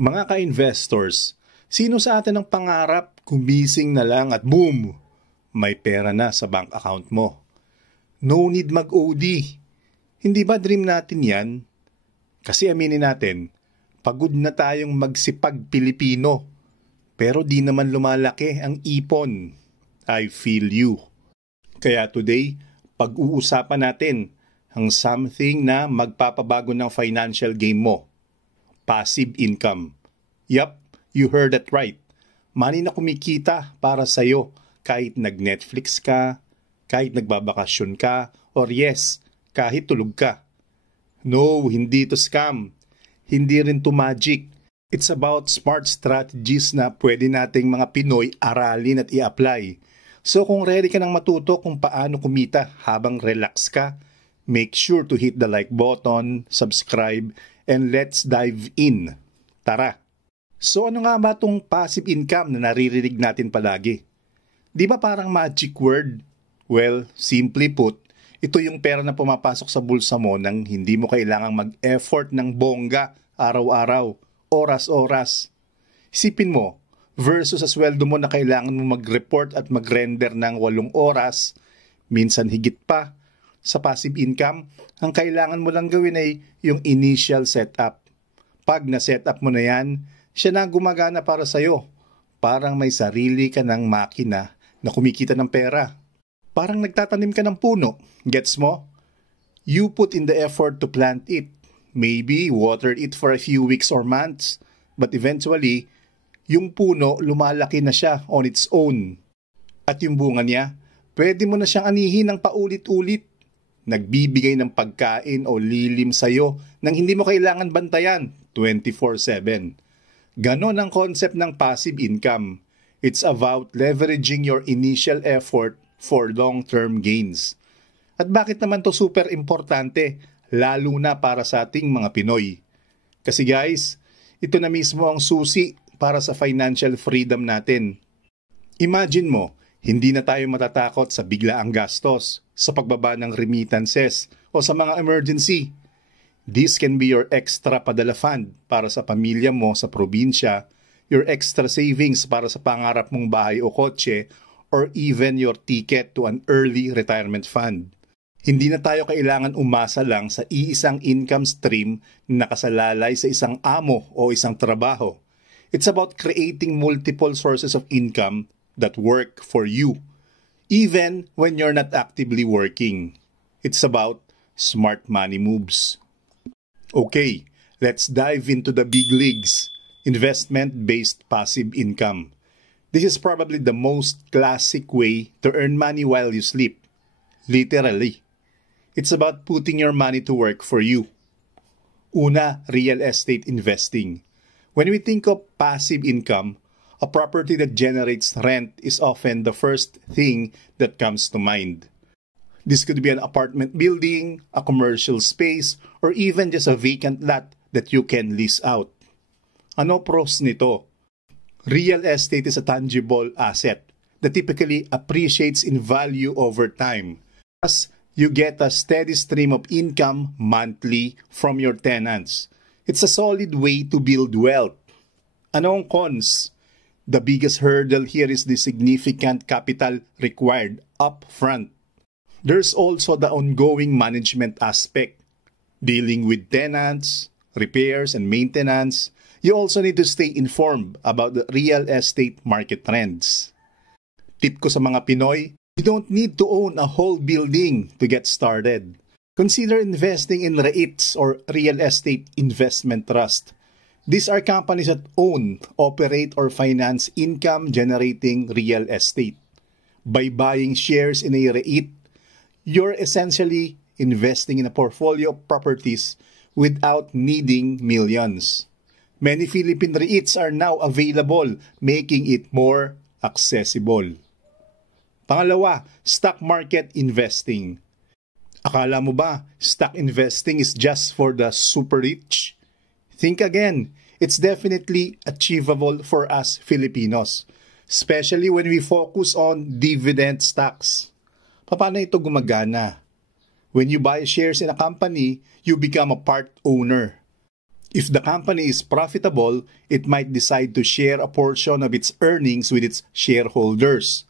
Mga ka-investors, sino sa atin ang pangarap, gumising na lang at boom, may pera na sa bank account mo? No need mag-OD. Hindi ba dream natin yan? Kasi aminin natin, pagod na tayong magsipag Pilipino. Pero di naman lumalaki ang ipon. I feel you. Kaya today, pag-uusapan natin ang something na magpapabago ng financial game mo. Passive income. Yup, you heard that right. Money na kumikita para sa'yo kahit nag-Netflix ka, kahit nagbabakasyon ka, or yes, kahit tulog ka. No, hindi to scam. Hindi rin to magic. It's about smart strategies na pwede nating mga Pinoy aralin at i-apply. So kung ready ka nang matuto kung paano kumita habang relax ka, make sure to hit the like button, subscribe, and let's dive in. Tara! So ano nga ba itong passive income na naririnig natin palagi? Di ba parang magic word? Well, simply put, ito yung pera na pumapasok sa bulsa mo nang hindi mo kailangang mag-effort ng bongga araw-araw, oras-oras. Isipin mo, versus sa sweldo mo na kailangan mo mag-report at mag-render ng 8 oras, minsan higit pa, sa passive income, ang kailangan mo lang gawin ay yung initial setup. Pag na-setup mo na yan, siya na gumagana para sa'yo. Parang may sarili ka ng makina na kumikita ng pera. Parang nagtatanim ka ng puno. Gets mo? You put in the effort to plant it. Maybe water it for a few weeks or months. But eventually, yung puno lumalaki na siya on its own. At yung bunga niya, pwede mo na siyang anihin ng paulit-ulit. Nagbibigay ng pagkain o lilim sa'yo nang hindi mo kailangan bantayan 24/7. Ganon ang concept ng passive income. It's about leveraging your initial effort for long-term gains. At bakit naman to super importante, lalo na para sa ating mga Pinoy? Kasi guys, ito na mismo ang susi para sa financial freedom natin. Imagine mo, hindi na tayo matatakot sa biglaang gastos, sa pagbaba ng remittances o sa mga emergency. This can be your extra padala fund para sa pamilya mo sa probinsya, your extra savings para sa pangarap mong bahay o kotse, or even your ticket to an early retirement fund. Hindi na tayo kailangan umasa lang sa iisang income stream na nakasalalay sa isang amo o isang trabaho. It's about creating multiple sources of income that work for you, even when you're not actively working. It's about smart money moves. Okay, let's dive into the big leagues, investment-based passive income. This is probably the most classic way to earn money while you sleep. Literally. It's about putting your money to work for you. Una, real estate investing. When we think of passive income, a property that generates rent is often the first thing that comes to mind. This could be an apartment building, a commercial space, or even just a vacant lot that you can lease out. Ano pros nito? Real estate is a tangible asset that typically appreciates in value over time. Thus, you get a steady stream of income monthly from your tenants. It's a solid way to build wealth. Anong cons? The biggest hurdle here is the significant capital required up front. There's also the ongoing management aspect. Dealing with tenants, repairs, and maintenance. You also need to stay informed about the real estate market trends. Tip ko sa mga Pinoy, you don't need to own a whole building to get started. Consider investing in REITs or real estate investment trust. These are companies that own, operate, or finance income-generating real estate. By buying shares in a REIT, you're essentially investing in a portfolio of properties without needing millions. Many Philippine REITs are now available, making it more accessible. Pangalawa, stock market investing. Akala mo ba stock investing is just for the super rich? Think again, it's definitely achievable for us Filipinos, especially when we focus on dividend stocks. Paano ito gumagana? When you buy shares in a company, you become a part owner. If the company is profitable, it might decide to share a portion of its earnings with its shareholders.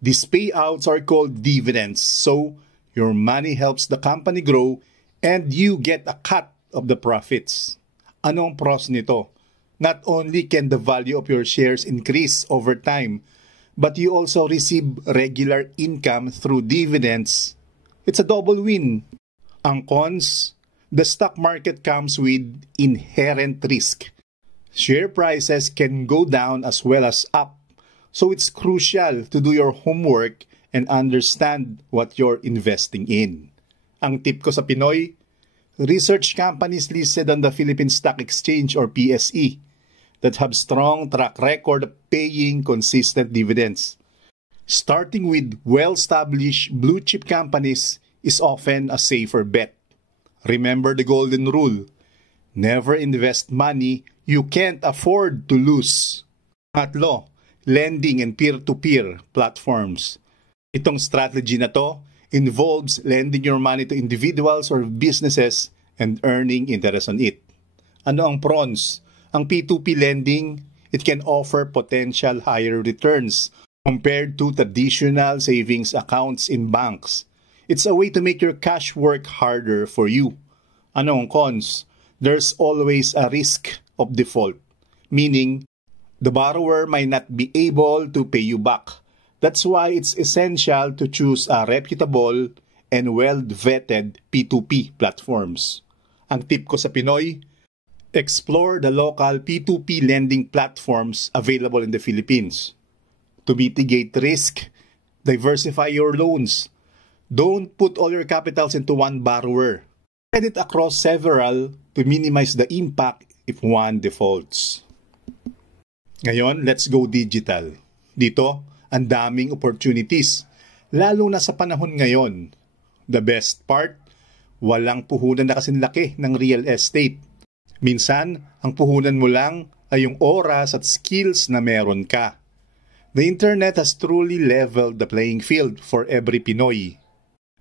These payouts are called dividends, so your money helps the company grow and you get a cut of the profits. Anong pros nito? Not only can the value of your shares increase over time, but you also receive regular income through dividends. It's a double win. Ang cons, the stock market comes with inherent risk. Share prices can go down as well as up. So it's crucial to do your homework and understand what you're investing in. Ang tip ko sa Pinoy, research companies listed on the Philippine Stock Exchange or PSE that have strong track record of paying consistent dividends. Starting with well-established blue-chip companies is often a safer bet. Remember the golden rule, never invest money you can't afford to lose. Pangatlo, lending and peer-to-peer platforms. Itong strategy na to involves lending your money to individuals or businesses and earning interest on it. Ano ang pros? Ang P2P lending, it can offer potential higher returns compared to traditional savings accounts in banks. It's a way to make your cash work harder for you. Ano ang cons? There's always a risk of default, meaning the borrower might not be able to pay you back. That's why it's essential to choose a reputable and well-vetted P2P platforms. Ang tip ko sa Pinoy, explore the local P2P lending platforms available in the Philippines. To mitigate risk, diversify your loans. Don't put all your capitals into one borrower. Spread it across several to minimize the impact if one defaults. Ngayon, let's go digital. Dito, ang daming opportunities, lalo na sa panahon ngayon. The best part, walang puhunan na kasing laki ng real estate. Minsan, ang puhunan mo lang ay yung oras at skills na meron ka. The internet has truly leveled the playing field for every Pinoy.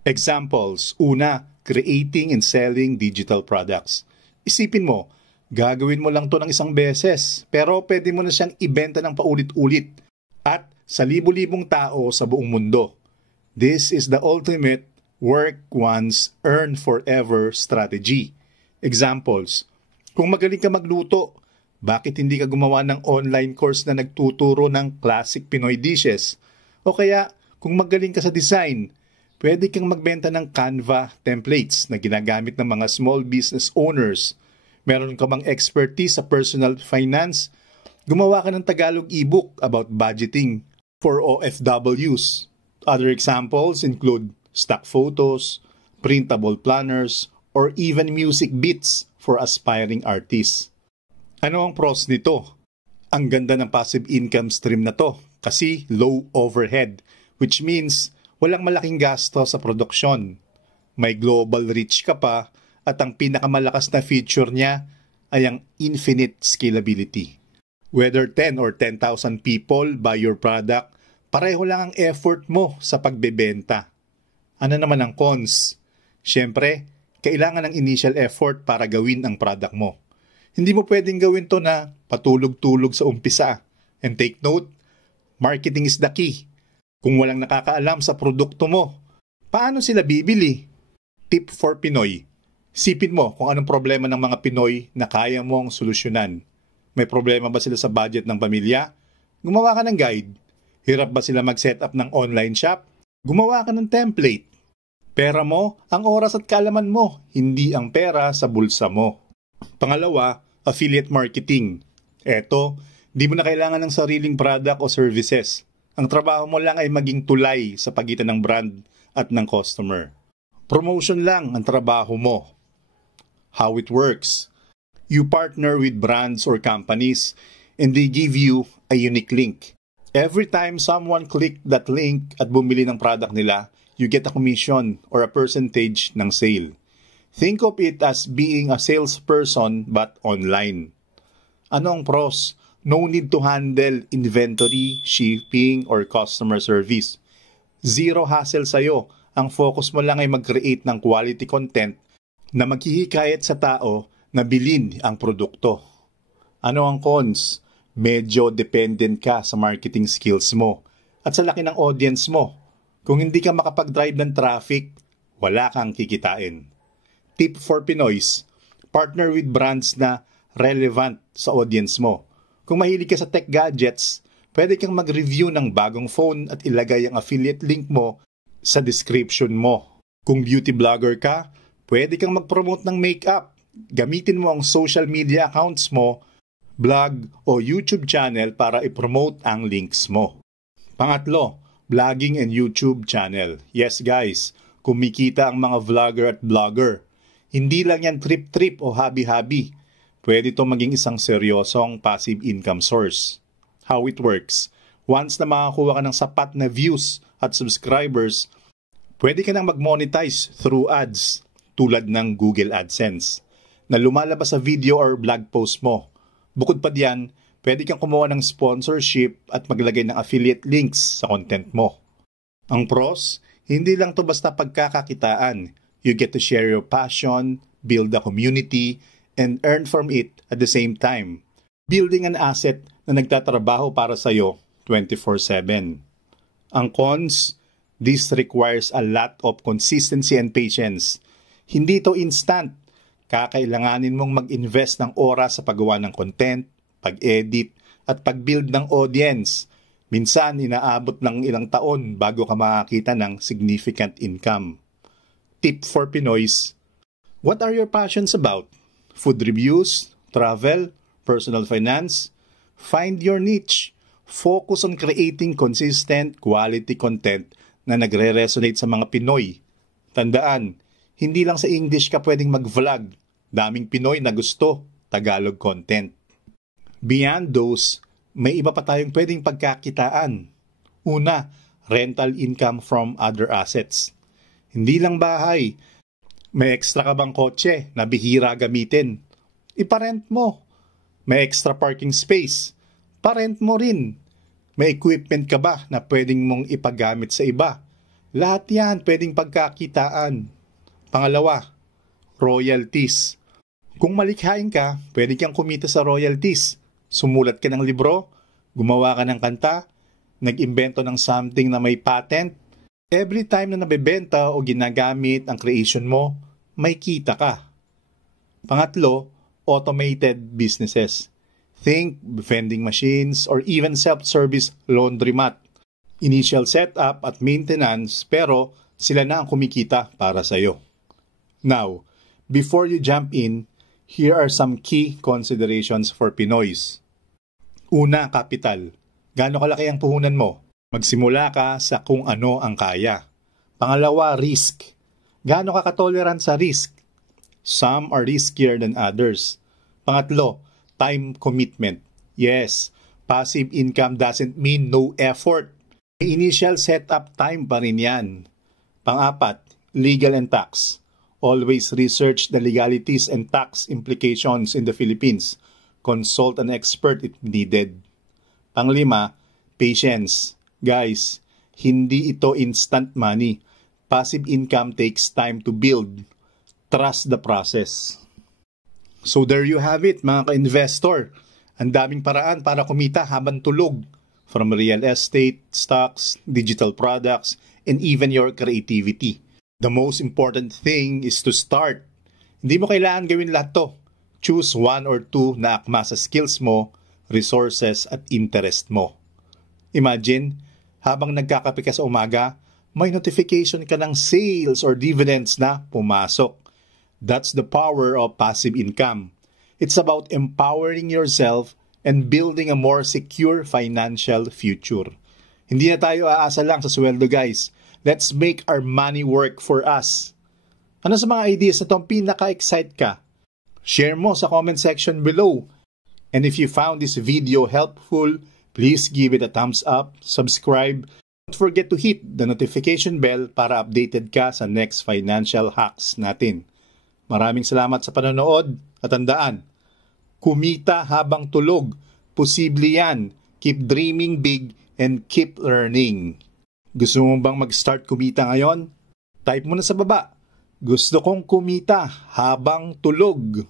Examples, una, creating and selling digital products. Isipin mo, gagawin mo lang to ng isang beses, pero pwede mo na siyang ibenta ng paulit-ulit at sa libu-libong tao sa buong mundo. This is the ultimate work once, earn forever strategy. Examples, kung magaling ka magluto, bakit hindi ka gumawa ng online course na nagtuturo ng classic Pinoy dishes? O kaya, kung magaling ka sa design, pwede kang magbenta ng Canva templates na ginagamit ng mga small business owners. Meron ka bang expertise sa personal finance? Gumawa ka ng Tagalog ebook about budgeting for OFWs. Other examples include stock photos, printable planners, or even music beats for aspiring artists. Ano ang pros nito? Ang ganda ng passive income stream na to kasi low overhead, which means walang malaking gasto sa produksyon. May global reach ka pa at ang pinakamalakas na feature niya ay ang infinite scalability. Whether 10 or 10,000 people buy your product, pareho lang ang effort mo sa pagbebenta. Ano naman ang cons? Siyempre, kailangan ng initial effort para gawin ang product mo. Hindi mo pwedeng gawin to na patulog-tulog sa umpisa. And take note, marketing is the key. Kung walang nakakaalam sa produkto mo, paano sila bibili? Tip for Pinoy. Sipin mo kung anong problema ng mga Pinoy na kaya mong solusyonan. May problema ba sila sa budget ng pamilya? Gumawa ka ng guide. Hirap ba sila mag-set up ng online shop? Gumawa ka ng template. Pera mo, ang oras at kaalaman mo, hindi ang pera sa bulsa mo. Pangalawa, affiliate marketing. Eto, di mo na kailangan ng sariling product o services. Ang trabaho mo lang ay maging tulay sa pagitan ng brand at ng customer. Promotion lang ang trabaho mo. How it works. You partner with brands or companies and they give you a unique link. Every time someone click that link at bumili ng product nila, you get a commission or a percentage ng sale. Think of it as being a salesperson but online. Ano ang pros? No need to handle inventory, shipping, or customer service. Zero hassle sa'yo. Ang focus mo lang ay mag-create ng quality content na maghihikayat sa tao na bilhin ang produkto. Ano ang cons? Medyo dependent ka sa marketing skills mo at sa laki ng audience mo. Kung hindi ka makapag-drive ng traffic, wala kang kikitain. Tip for Pinoys, partner with brands na relevant sa audience mo. Kung mahilig ka sa tech gadgets, pwede kang mag-review ng bagong phone at ilagay ang affiliate link mo sa description mo. Kung beauty blogger ka, pwede kang mag-promote ng makeup. Gamitin mo ang social media accounts mo, blog o YouTube channel para i-promote ang links mo. Pangatlo, vlogging and YouTube channel. Yes guys, kumikita ang mga vlogger at blogger. Hindi lang yan trip-trip o hobby-hobby. Pwede ito maging isang seryosong passive income source. How it works? Once na makakuha ka ng sapat na views at subscribers, pwede ka nang mag-monetize through ads tulad ng Google AdSense na lumalabas sa video or blog post mo. Bukod pa diyan, pwede kang kumuha ng sponsorship at maglagay ng affiliate links sa content mo. Ang pros, hindi lang to basta pagkakakitaan. You get to share your passion, build a community, and earn from it at the same time. Building an asset na nagtatrabaho para sa'yo 24/7. Ang cons, this requires a lot of consistency and patience. Hindi to instant. Kakailanganin mong mag-invest ng oras sa paggawa ng content, pag-edit, at pag-build ng audience. Minsan, inaabot ng ilang taon bago ka makakita ng significant income. Tip for Pinoys, what are your passions about? Food reviews, travel, personal finance? Find your niche. Focus on creating consistent, quality content na nagre-resonate sa mga Pinoy. Tandaan, hindi lang sa English ka pwedeng mag-vlog. Daming Pinoy na gusto Tagalog content. Beyond those, may iba pa tayong pwedeng pagkakitaan. Una, rental income from other assets. Hindi lang bahay. May extra ka bang kotse na bihira gamitin? Iparent mo. May extra parking space. Parent mo rin. May equipment ka ba na pwedeng mong ipagamit sa iba? Lahat yan pwedeng pagkakitaan. Pangalawa, royalties. Kung malikhain ka, pwede kang kumita sa royalties. Sumulat ka ng libro, gumawa ka ng kanta, nag-imbento ng something na may patent. Every time na nabebenta o ginagamit ang creation mo, may kita ka. Pangatlo, automated businesses. Think vending machines or even self-service laundromat. Initial setup at maintenance pero sila na ang kumikita para sa'yo. Now, before you jump in, here are some key considerations for Pinoys. Una, kapital. Gaano kalaki ang puhunan mo? Magsimula ka sa kung ano ang kaya. Pangalawa, risk. Gaano ka katolerant sa risk? Some are riskier than others. Pangatlo, time commitment. Yes, passive income doesn't mean no effort. May initial setup time pa rin yan. Pang-apat, legal and tax. Always research the legalities and tax implications in the Philippines. Consult an expert if needed. Panglima, patience. Guys, hindi ito instant money. Passive income takes time to build. Trust the process. So there you have it, mga ka-investor. Ang daming paraan para kumita habang tulog. From real estate, stocks, digital products, and even your creativity. The most important thing is to start. Hindi mo kailangan gawin lahat to. Choose one or two na akma sa skills mo, resources, at interest mo. Imagine, habang nagkakape ka sa umaga, may notification ka ng sales or dividends na pumasok. That's the power of passive income. It's about empowering yourself and building a more secure financial future. Hindi na tayo aasa lang sa sweldo, guys. Let's make our money work for us. Ano sa mga ideas na itong pinaka-excite ka? Share mo sa comment section below. And if you found this video helpful, please give it a thumbs up, subscribe. Don't forget to hit the notification bell para updated ka sa next financial hacks natin. Maraming salamat sa panonood at tandaan, kumita habang tulog. Posible yan. Keep dreaming big and keep learning. Gusto mo bang mag-start kumita ngayon? Type mo na sa baba. Gusto kong kumita habang tulog.